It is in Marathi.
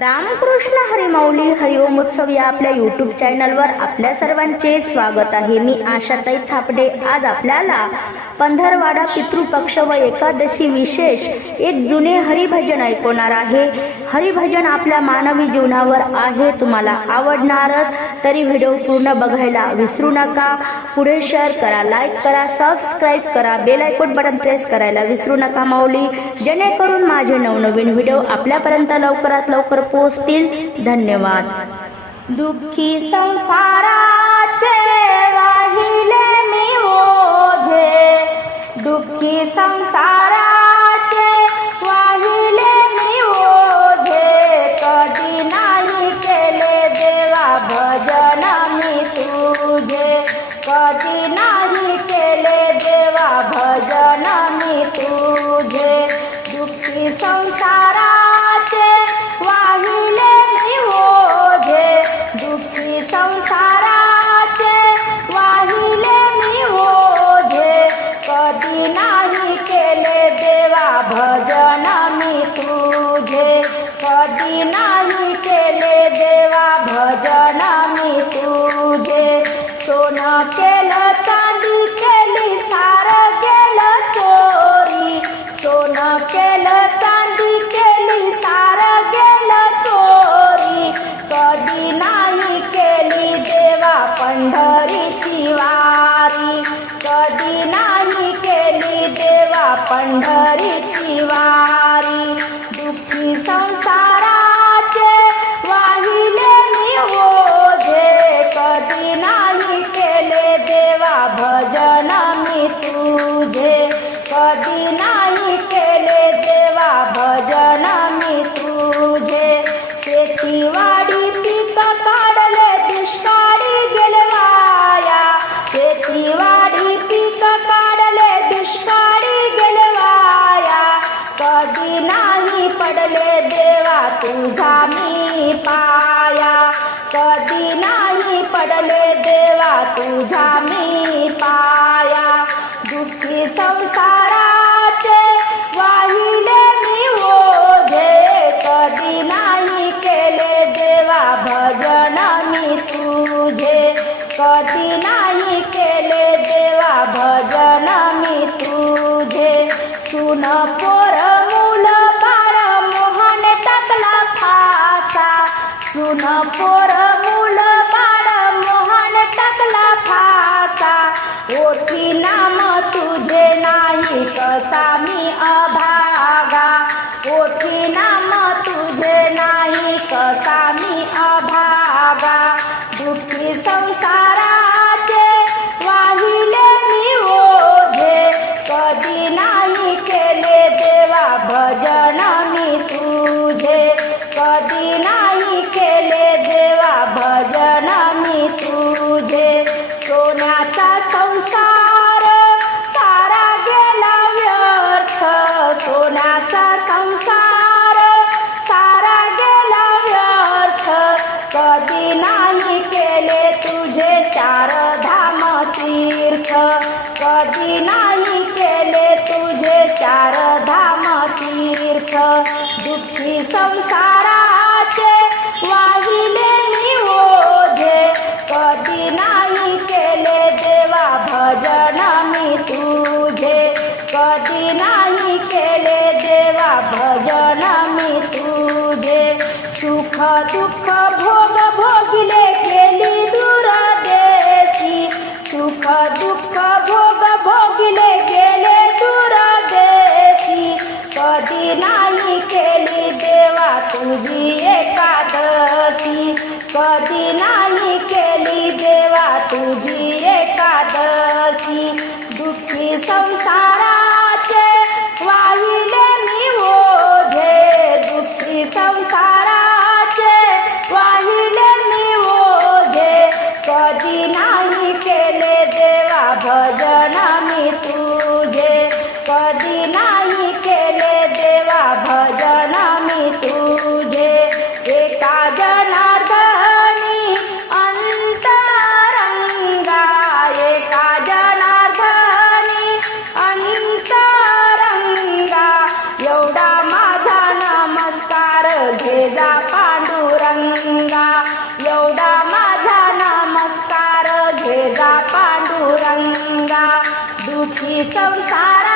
रामकृष्ण हरिमौली हरिओम उत्सव या आपल्या यूट्यूब चॅनलवर आपल्या सर्वांचे स्वागत आहे. मी आशाताई थापडे. आज आपल्याला पंधरवाडा पितृपक्ष व एकादशी विशेष एक जुने हरिभजन ऐकवणार आहे. हरिभजन आपल्या मानवी जीवनावर आहे. तुम्हाला आवडणारच तरी व्हिडिओ पूर्ण बघायला विसरू नका. पुढे शेअर करा लाईक करा सबस्क्राईब करा बेल आयकॉन बटन प्रेस करायला विसरू नका माऊली जेणेकरून माझे नवनवीन व्हिडिओ आपल्यापर्यंत लवकरात लवकर पोचतील धन्यवाद. दुःखी संसाराचे वाहिले मी ओझे. दुःखी संसार संसाराचे वाहिले मी हो ओझे कधी नाही केले देवा भजन मी तुझे. कधी नाही कधी नाही पडले देवा तुझा मी पा ओठी नाम तुझे नाही कसा मी अभागा? ओठी नाम तुझे नाही कसा मी अभागा? दुःखी संसाराचे वाहिले मी ओझे. कधी नाही केले देवा भजन मी तुझे. कधी नाही केले देवा भजन मी तुझे. सोन्याचा संसार सारा गेला व्यर्थ. सोन्याचा संसार सारा गेला व्यर्थ. कधी नाही केले तुझे चार धाम तीर्थ. कधी नाही केले तुझे चार धाम तीर्थ. दुःखी संसार तुझी एकादशी कधी नाही केली देवा तुझी एकादशी दुःखी संसार संसार